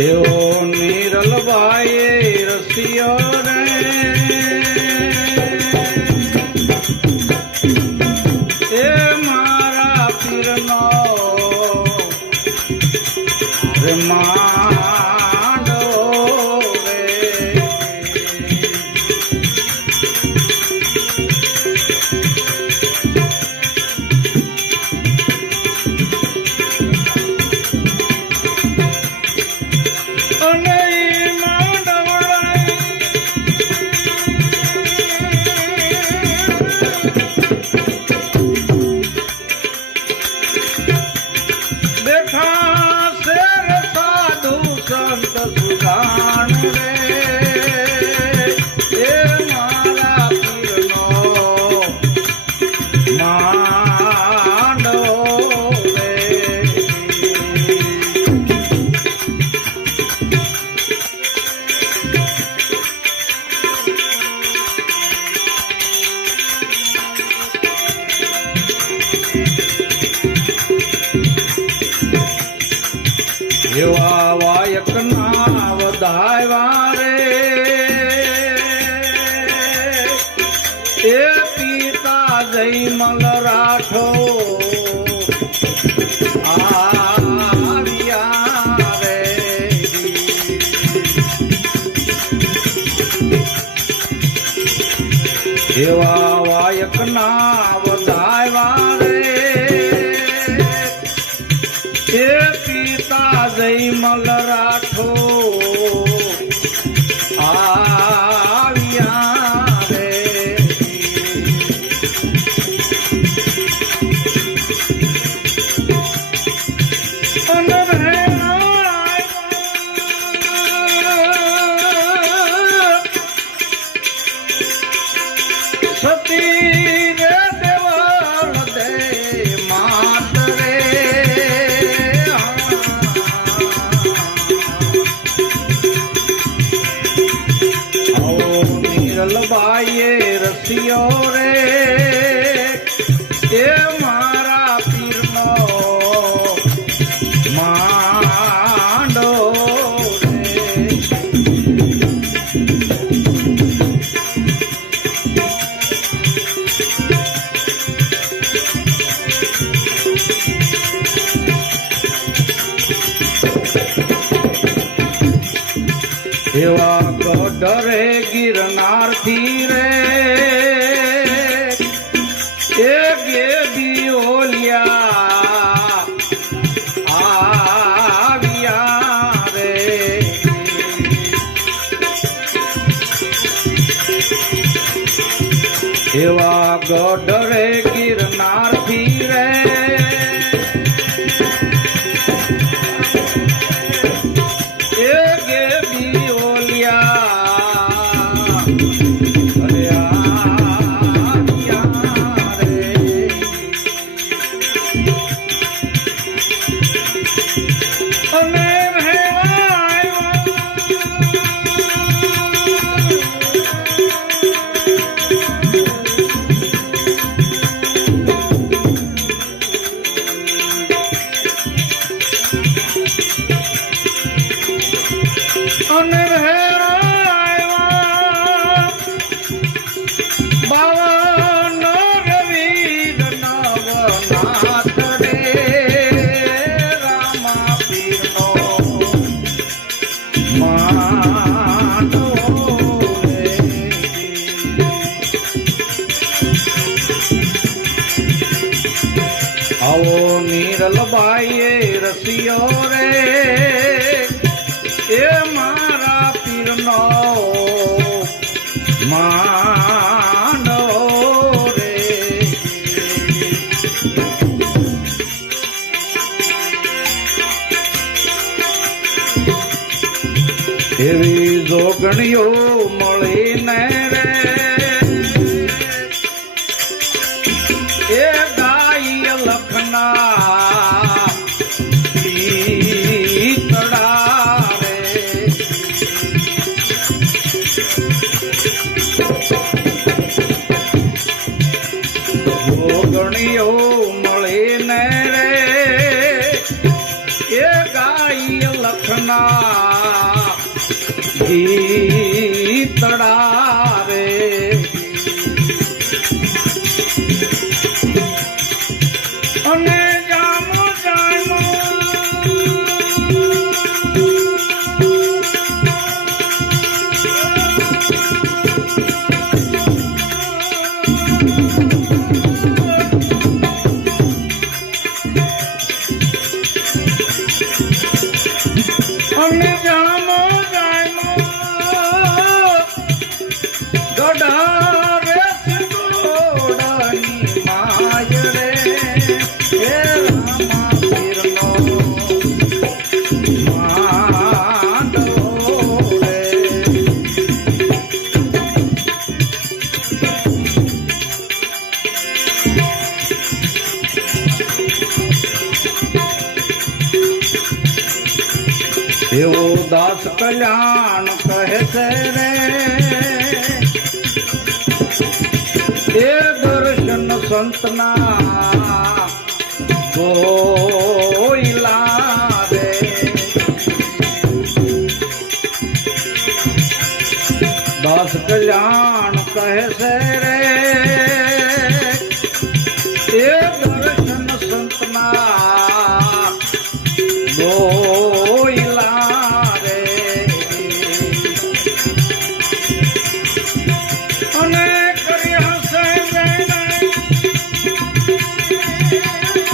એવો નિરલભાઈ રસિયો રે એ મારા પીરનો રે માંડો જયમલ રાઠો. એવા વાયક ના સતી રે દેવલ દે માત રે. રસિયો રે એવા ગઢરે ગિરનારથી રે. એ ગેદી ઓલિયા આવ્યા રે. આવો નીરલબાઈએ રસિયો રે. એ મારા પીરનો માનો રે. એવી જોગણીઓ એવો દાસ કલ્યાણ કહે છે રે. એ દર્શન સંતના જોઈલા રે દાસ કલ્યાણ કહે છે રે. એ દર્શન સંતના દોઈલા Música